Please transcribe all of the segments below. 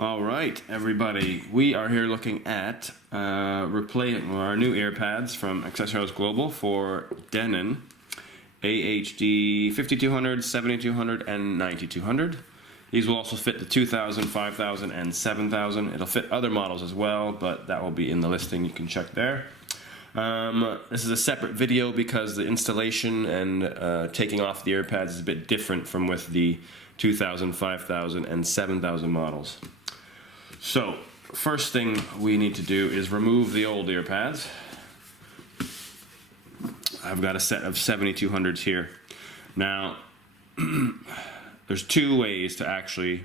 All right, everybody, we are here looking at replacing our new ear pads from Accessories Global for Denon AHG5200, 7200, and 9200. These will also fit the 2000, 5000, and 7000. It'll fit other models as well, but that will be in the listing. You can check there. This is a separate video because the installation and taking off the ear pads is a bit different from with the 2000, 5000, and 7000 models. So, first thing we need to do is remove the old ear pads. I've got a set of 7200s here. Now, there's two ways to actually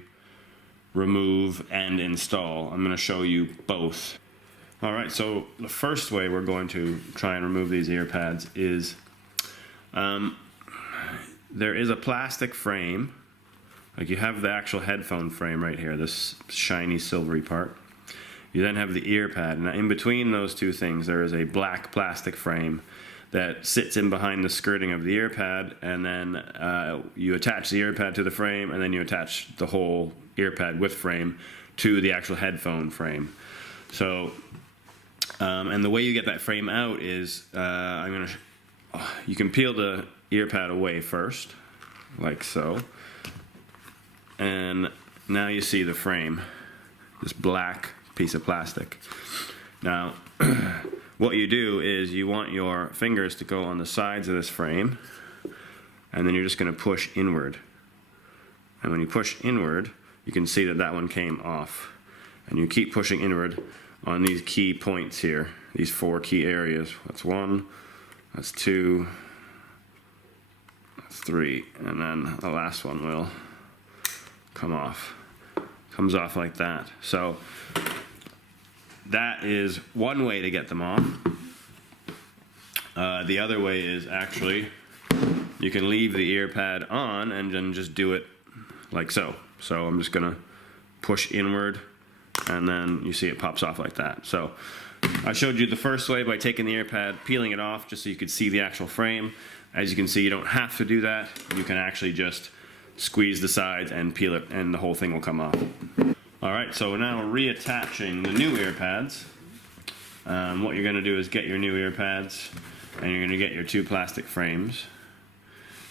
remove and install. I'm going to show you both. Alright, so the first way we're going to try and remove these ear pads is there is a plastic frame. Like you have the actual headphone frame right here, this shiny silvery part. You then have the ear pad, and in between those two things there is a black plastic frame that sits in behind the skirting of the ear pad, and then you attach the ear pad to the frame, and then you attach the whole ear pad with frame to the actual headphone frame. So, and the way you get that frame out is, you can peel the ear pad away first, like so. And now you see the frame, this black piece of plastic. Now, what you do is you want your fingers to go on the sides of this frame, and then you're just going to push inward. And when you push inward, you can see that that one came off. And you keep pushing inward on these key points here, these four key areas. That's one, that's two, that's three, and then the last one will comes off like that. So that is one way to get them off. The other way is actually you can leave the ear pad on and then just do it like so. So I'm just gonna push inward, and then you see it pops off like that. So I showed you the first way by taking the ear pad, peeling it off just so you could see the actual frame. As you can see, you don't have to do that. You can actually just squeeze the sides and peel it, and the whole thing will come off. Alright, so now we're reattaching the new ear pads. What you're going to do is get your new ear pads, and you're going to get your two plastic frames,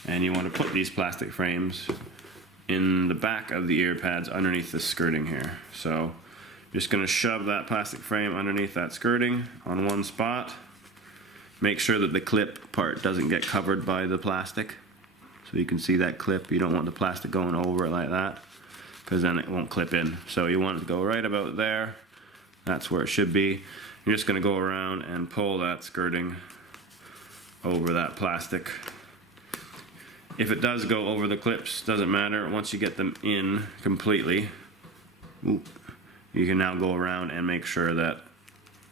and you want to put these plastic frames in the back of the ear pads underneath the skirting here. So just going to shove that plastic frame underneath that skirting on one spot. Make sure that the clip part doesn't get covered by the plastic. So you can see that clip. You don't want the plastic going over it like that, because then it won't clip in. So you want it to go right about there. That's where it should be. You're just going to go around and pull that skirting over that plastic. If it does go over the clips, doesn't matter. Once you get them in completely, you can now go around and make sure that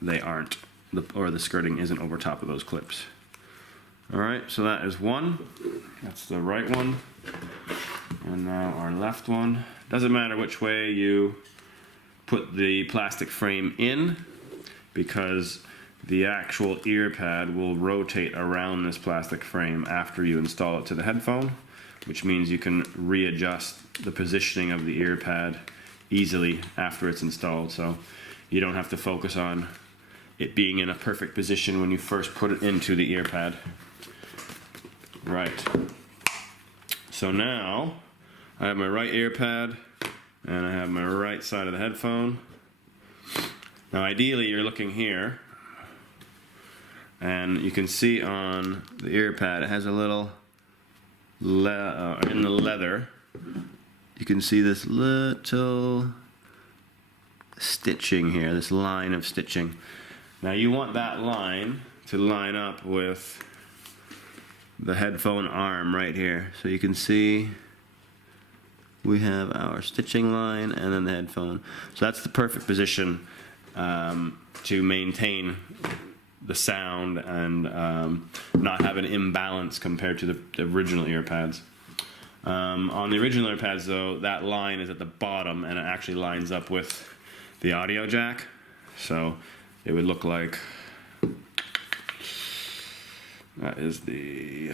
they aren't, or the skirting isn't over top of those clips. Alright, so that is one. That's the right one. And now our left one. Doesn't matter which way you put the plastic frame in, because the actual ear pad will rotate around this plastic frame after you install it to the headphone, which means you can readjust the positioning of the ear pad easily after it's installed, so you don't have to focus on it being in a perfect position when you first put it into the ear pad. Right. So now I have my right ear pad and I have my right side of the headphone. Now ideally you're looking here, and you can see on the ear pad it has a little in the leather, you can see this little stitching here, this line of stitching. Now you want that line to line up with the headphone arm right here. So you can see we have our stitching line and then the headphone. So that's the perfect position to maintain the sound and not have an imbalance compared to the original ear pads. On the original ear pads though, that line is at the bottom and it actually lines up with the audio jack. So it would look like that is the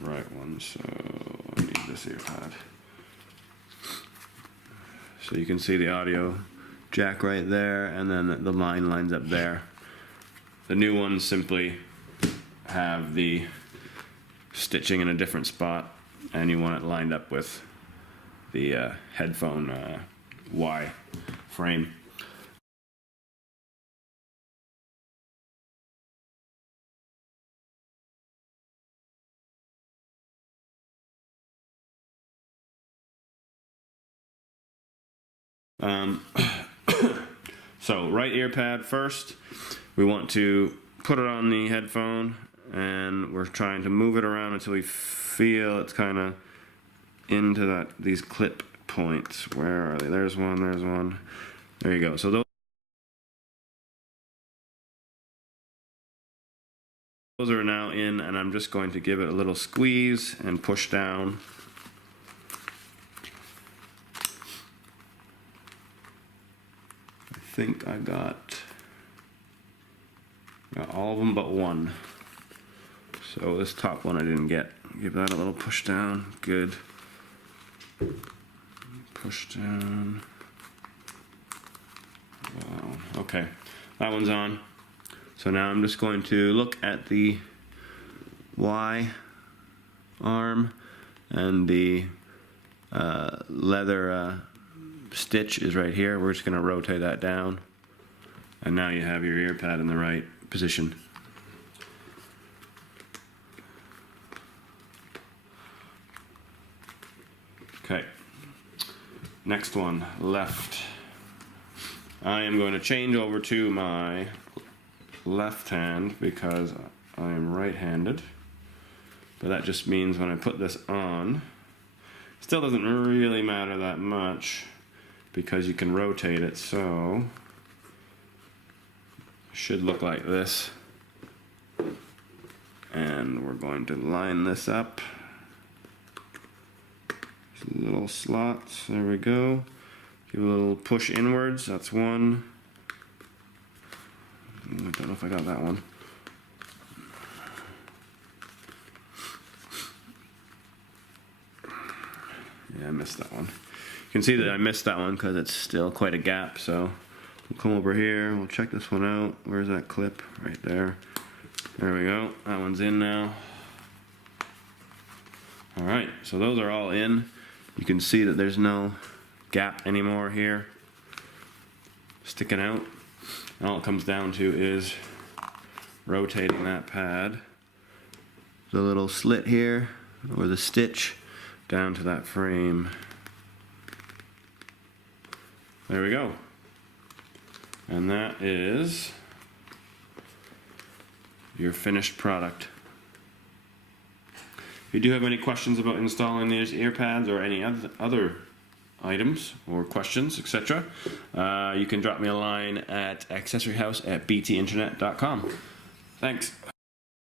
right one, so I need this ear pad. So you can see the audio jack right there, and then the line lines up there. The new ones simply have the stitching in a different spot, and you want it lined up with the headphone Y frame. So right ear pad first, we want to put it on the headphone, and we're trying to move it around until we feel it's kind of into these clip points. Where are they? There's one, there's one. There you go. So those are now in, and I'm just going to give it a little squeeze and push down. I think I got all of them but one. So this top one I didn't get. Give that a little push down. Good. Push down. Wow. Okay, that one's on. So now I'm just going to look at the Y arm, and the leather stitch is right here. We're just going to rotate that down, and now you have your ear pad in the right position. Okay, next one, left. I am going to change over to my left hand because I am right-handed, but that just means when I put this on, still doesn't really matter that much because you can rotate it, so it should look like this. And we're going to line this up. Little slots, there we go. Give a little push inwards, that's one. I don't know if I got that one. Yeah, I missed that one. You can see that I missed that one because it's still quite a gap, so we'll come over here, we'll check this one out. Where's that clip? Right there. There we go, that one's in now. Alright, so those are all in. You can see that there's no gap anymore here sticking out. And all it comes down to is rotating that pad, the little slit here, or the stitch, down to that frame. There we go. And that is your finished product. If you do have any questions about installing these ear pads or any other items or questions, etc., you can drop me a line at accessoryhouse@btinternet.com. Thanks.